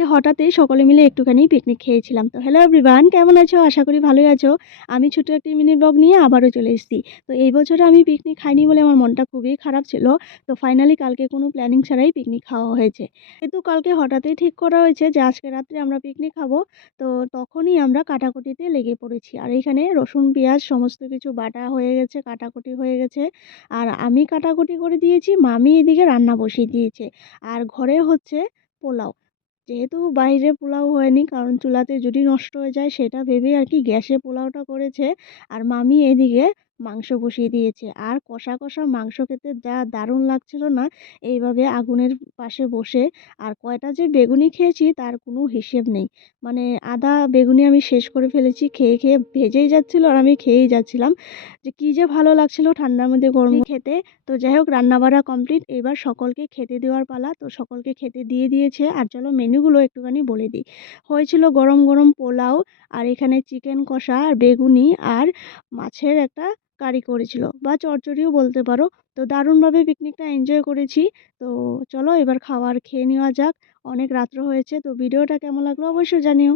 হঠাৎই সকলে মিলে একটুখানি পিকনিক খেয়েছিলাম। তো হ্যালো এভরিওয়ান, কেমন আছো? আশা করি ভালোই আছো। আমি ছোট্ট একটি মিনি ব্লগ নিয়ে আবারও চলে এসেছি। তো এই বছরে আমি পিকনিক খাইনি বলে আমার মনটা খুবই খারাপ ছিল। তো ফাইনালি কালকে কোনো প্ল্যানিং ছাড়াই পিকনিক খাওয়া হয়েছে। কিন্তু কালকে হঠাৎই ঠিক করা হয়েছে যে আজকে রাত্রে আমরা পিকনিক খাবো। তো তখনই আমরা কাটাকুটিতে লেগে পড়েছি। আর এখানে রসুন, পেঁয়াজ সমস্ত কিছু বাটা হয়ে গেছে, কাটাকুটি হয়ে গেছে। আর আমি কাটাকুটি করে দিয়েছি, মামি এদিকে রান্না বসিয়ে দিয়েছে। আর ঘরে হচ্ছে পোলাও। যেহেতু বাইরে পোলাও হয়নি, কারণ চুলাতে যদি নষ্ট হয়ে যায় সেটা ভেবেই আর কি গ্যাসে পোলাওটা করেছে। আর মামি এদিকে মাংস বসিয়ে দিয়েছে। আর কষা কষা মাংস খেতে যা দারুণ লাগছিল না, এইভাবে আগুনের পাশে বসে। আর কয়টা যে বেগুনি খেয়েছি তার কোনো হিসেব নেই। মানে আধা বেগুনি আমি শেষ করে ফেলেছি, খেয়ে খেয়ে ভেজেই যাচ্ছিল আর আমি খেয়েই যাচ্ছিলাম। যে কী যে ভালো লাগছিল ঠান্ডার মধ্যে গরম খেতে। তো যাই হোক, রান্নাবাড়া কমপ্লিট, এবার সকলকে খেতে দেওয়ার পালা। তো সকলকে খেতে দিয়ে দিয়েছে। আর চলো মেনুগুলো একটুখানি বলে দিই। হয়েছিল গরম গরম পোলাও, আর এখানে চিকেন কষা আর বেগুনি, আর মাছের একটা কারি করেছিল বা চচ্চড়িও বলতে পারো। তো দারুণভাবে পিকনিকটা এনজয় করেছি। তো চলো এবার খেয়ে নেওয়া যাক। অনেক রাত্র হয়েছে। তো ভিডিওটা কেমন লাগলো অবশ্যই জানিও।